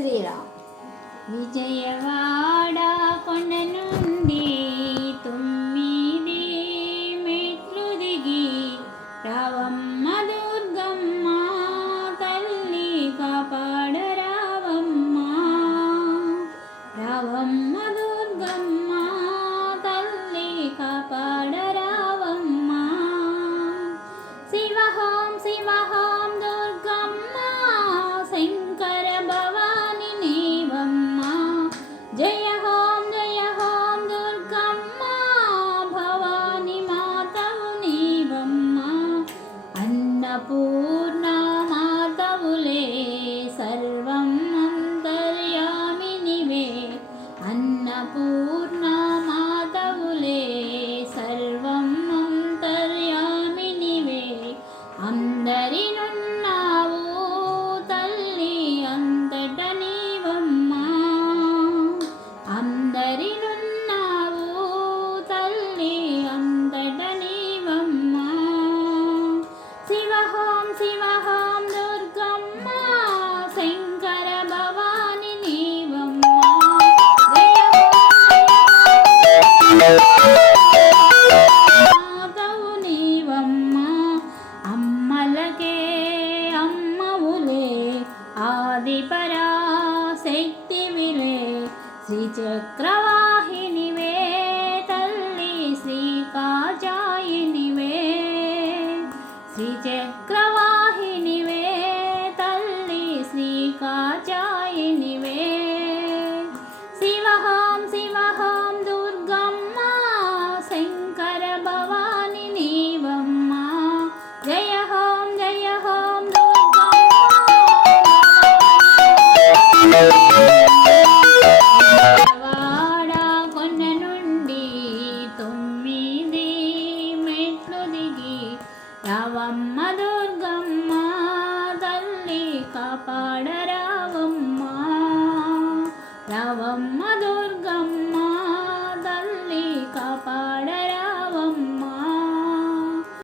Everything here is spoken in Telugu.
శ్రీరామ్. విజయవాడ కొండ నుండి తొమ్మిది మెట్లు దిగి రావమ్మ దుర్గమ్మ తల్లి కాపాడ రావమ్మ. రావమ్మ దుర్గమ్మ అన్నపూర్ణ సర్వం అంతర్యామినివే అన్నపూర్ణ సర్వం అంతర్యామినివే అందరినున్నావు తల్లి అంతట నీవమ్మా అందరి అమ్మలకే అమ్మవులే ఆది ఆదిపరా శక్తివిలే శ్రీచక్రవాహినివే తల్లి శ్రీ శ్రీకాచాయినివే శ్రీచక్రవాహినివే తల్లి శ్రీకాచాయినివే శివహోం తల్లి